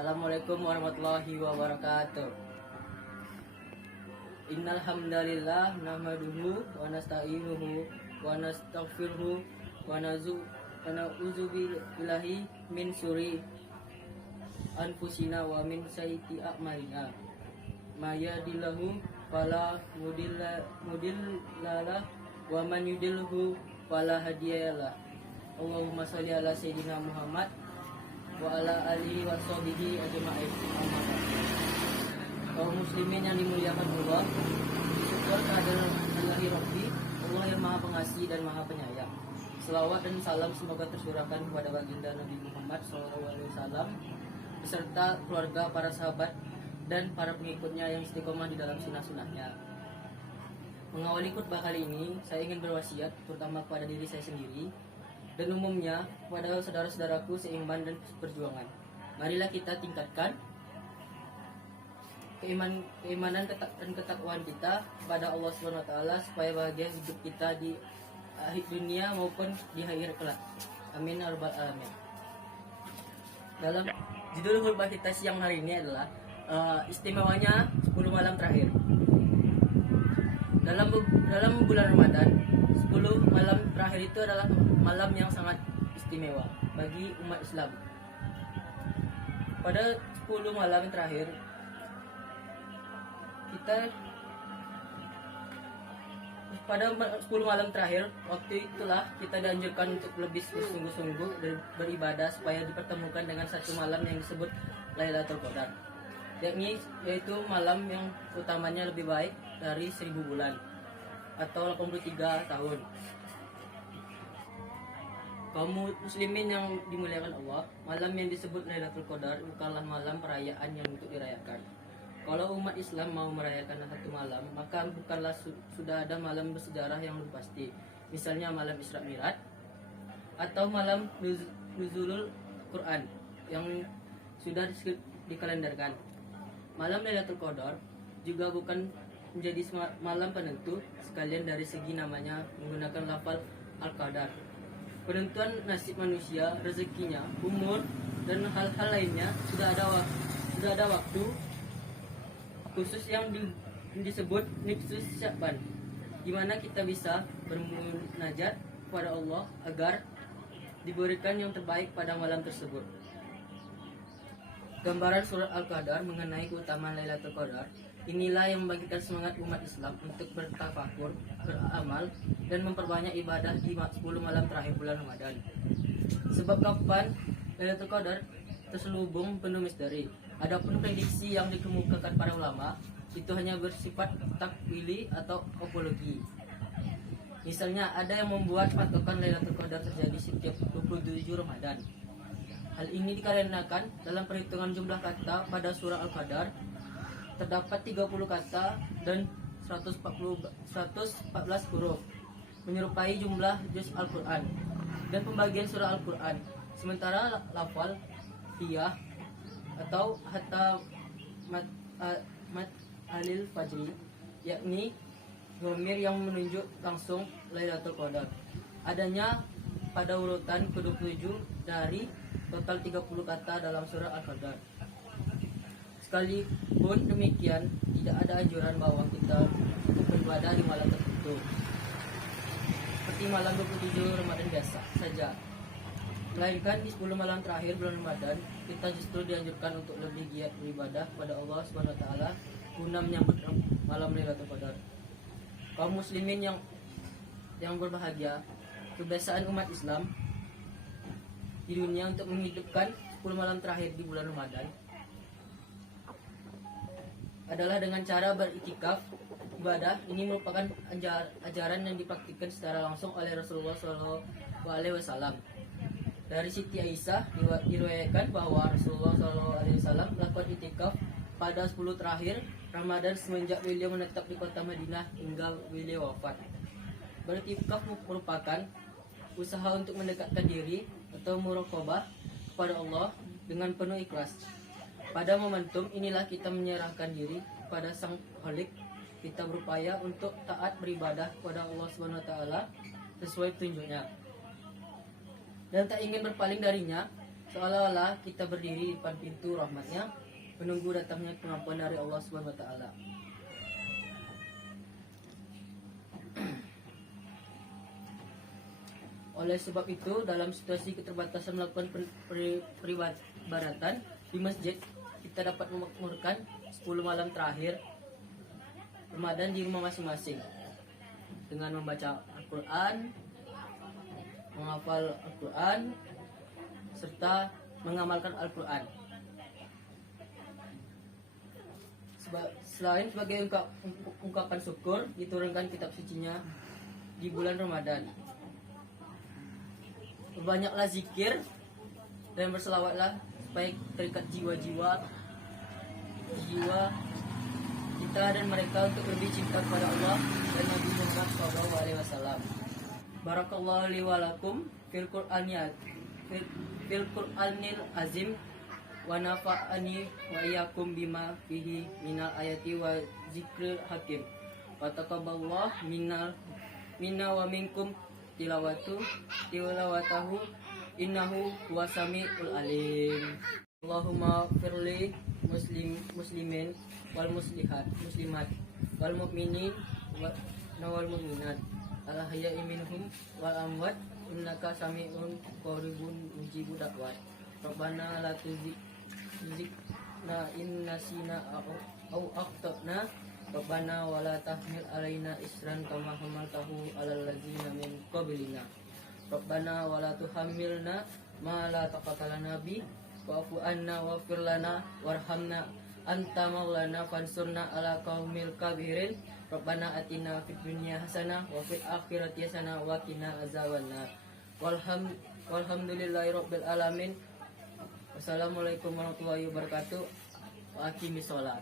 Assalamualaikum warahmatullahi wabarakatuh. Innal hamdalillah nahmaduhu wa nasta'inuhu wa nastaghfiruhu wa na'udzu billahi min syururi anfusina wa min sayyiati a'malina. May yahdihillahu fala mudhillalah wa man yudlilhu fala hadiyalah. Allahumma shalli ala sayyidina Muhammad wa ala alihi wa sahbihi ajma'in. Kaum muslimin yang dimuliakan Allah, syukur kehadiran Allahi Rabbi, Allah yang Maha Pengasih dan Maha Penyayang. Selawat dan salam semoga tercurahkan kepada baginda Nabi Muhammad SAW beserta keluarga, para sahabat dan para pengikutnya yang istiqomah di dalam sunnah-sunnahnya. Mengawali khutbah kali ini, saya ingin berwasiat terutama kepada diri saya sendiri dan umumnya kepada saudara-saudaraku seiman dan perjuangan. Marilah kita tingkatkan keimanan dan ketakwaan kita kepada Allah SWT supaya bahagia hidup kita di akhir dunia maupun di akhir kelak. Amin ya rabbal alamin. Dalam judul khutbah kita siang hari ini adalah istimewanya 10 malam terakhir. Dalam bulan Ramadan, 10 malam terakhir itu adalah malam yang sangat istimewa bagi umat Islam. Pada 10 malam terakhir, waktu itulah kita dianjurkan untuk lebih bersungguh-sungguh dan beribadah supaya dipertemukan dengan satu malam yang disebut Lailatul Qadar, yaitu malam yang utamanya lebih baik dari 1000 bulan atau 83 tahun. Kaum muslimin yang dimuliakan Allah, malam yang disebut Lailatul Qadar bukanlah malam perayaan yang untuk dirayakan. Kalau umat Islam mau merayakan satu malam, maka bukanlah sudah ada malam bersejarah yang lebih pasti. Misalnya malam Isra Mi'raj atau malam Nuzulul Quran yang sudah dikalendarkan. Malam Lailatul Qadar juga bukan menjadi malam penentu sekalian dari segi namanya menggunakan lafal Al-Qadar. Penentuan nasib manusia, rezekinya, umur dan hal-hal lainnya sudah ada waktu khusus yang disebut Nifsus Sya'ban, di mana kita bisa bermunajat kepada Allah agar diberikan yang terbaik pada malam tersebut. Gambaran surat Al-Qadar mengenai keutamaan Lailatul Qadar inilah yang membangkitkan semangat umat Islam untuk bertafakur, beramal, dan memperbanyak ibadah di 10 malam terakhir bulan Ramadan. Sebab kapan Lailatul Qadar terselubung penuh misteri. Adapun prediksi yang dikemukakan para ulama itu hanya bersifat takwili atau apologi. Misalnya ada yang membuat patokan Lailatul Qadar terjadi setiap 27 Ramadan. Hal ini dikarenakan dalam perhitungan jumlah kata pada surah Al-Qadar terdapat 30 kata dan 114 huruf menyerupai jumlah juz Al-Quran dan pembagian surah Al-Quran. Sementara lafal hiyah atau hatta mat alil fajri, yakni dhamir yang menunjuk langsung Lailatul Qadar, adanya pada urutan ke-27 dari total 30 kata dalam surah Al-Qadar. Sekalipun demikian, tidak ada anjuran bahwa kita beribadah di malam tertentu seperti malam 27 Ramadan biasa saja, melainkan di 10 malam terakhir bulan Ramadan kita justru dianjurkan untuk lebih giat beribadah kepada Allah SWT guna menyambut malam Lailatul Qadar. Kaum muslimin yang berbahagia, kebiasaan umat Islam di dunia untuk menghidupkan 10 malam terakhir di bulan Ramadan adalah dengan cara beriktikaf. Ibadah ini merupakan ajaran yang dipraktikkan secara langsung oleh Rasulullah SAW. Dari Siti Aisyah diriwayatkan bahwa Rasulullah SAW melakukan iktikaf pada 10 terakhir Ramadan semenjak beliau menetap di kota Madinah hingga beliau wafat. Beriktikaf merupakan usaha untuk mendekatkan diri atau muraqabah kepada Allah dengan penuh ikhlas. Pada momentum inilah kita menyerahkan diri kepada Sang Khalik. Kita berupaya untuk taat beribadah kepada Allah SWT sesuai petunjuknya dan tak ingin berpaling darinya seolah-olah kita berdiri di depan pintu rahmatnya, menunggu datangnya pengampuan dari Allah Subhanahu wa taala. Oleh sebab itu, dalam situasi keterbatasan melakukan peribadatan di masjid, kita dapat memakmurkan 10 malam terakhir Ramadan di rumah masing-masing dengan membaca Al-Quran, menghafal Al-Quran, serta mengamalkan Al-Quran. Selain sebagai ungkapan syukur, diturunkan kitab sucinya di bulan Ramadan. Banyaklah zikir dan berselawatlah supaya terikat jiwa kita dan mereka untuk lebih cinta kepada Allah dan Nabi Muhammad SAW. Barakallahu li wa lakum fil Qur'anil azim wa nafa'ani wa iyyakum bima fihi minal ayati wa zikril hakim. Wa taqabbalallahu minna wa minkum tilawatahu innahu huwasamiul alim. Allahumma firli muslimin wal muslimat wal mu'minin wal mu'minat al ahya'i minhum wal amwat innaka sami'un qaribun mujibud da'wat. Rabbana la tuzigna in nasina au akhtana Rabbana wa la tahmil alaina isran kama hamaltahu alal ladzina min qablina. Rabbana wa la tuhammilna ma la taqata lana bi wa'fu anna waghfir lana warhamna anta maulana fansurna ala qaumil kafirin. Rabbana atina fid dunya hasanah wa fil akhirati hasanah wa qina azabannar. Walhamdulillahi rabbil alamin. Wassalamualaikum warahmatullahi wabarakatuh. Wa aqimis shalah.